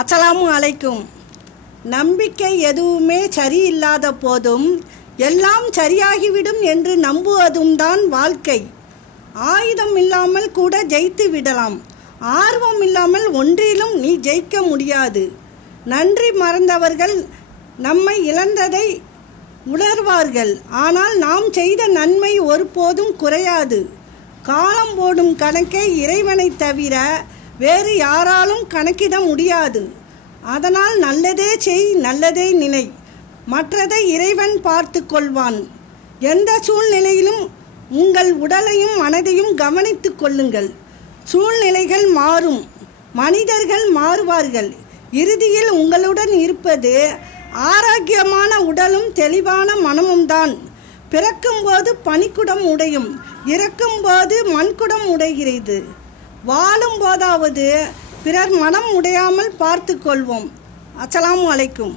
அஸ்ஸலாமு அலைக்கும். நம்பிக்கை எதுவுமே சரியில்லாத போதும் எல்லாம் சரியாகிவிடும் என்று நம்புவதும் தான் வாழ்க்கை. ஆயுதம் இல்லாமல் கூட ஜெயித்து விடலாம். ஆர்வம் இல்லாமல் ஒன்றிலும் நீ ஜெயிக்க முடியாது. நன்றி மறந்தவர்கள் நம்மை இழந்ததை உணர்வார்கள். ஆனால் நாம் செய்த நன்மை ஒருபோதும் குறையாது. காலம் போடும் கணக்கை இறைவனை தவிர வேறு யாராலும் கணக்கிட முடியாது. அதனால் நல்லதே செய், நல்லதே நினை, மற்றதை இறைவன் பார்த்து கொள்வான். எந்த சூழ்நிலையிலும் உங்கள் உடலையும் மனதையும் கவனித்து கொள்ளுங்கள். சூழ்நிலைகள் மாறும், மனிதர்கள் மாறுவார்கள். இறுதியில் உங்களுடன் இருப்பது ஆரோக்கியமான உடலும் தெளிவான மனமும் தான். பிறக்கும்போது பனிக்குடம் உடையும், இறக்கும்போது மண்குடம் உடைகிறது. வாழும் போதாவது பிறர் மனம் உடையாமல் பார்த்து கொள்வோம். அஸ்ஸலாமு அலைக்கும்.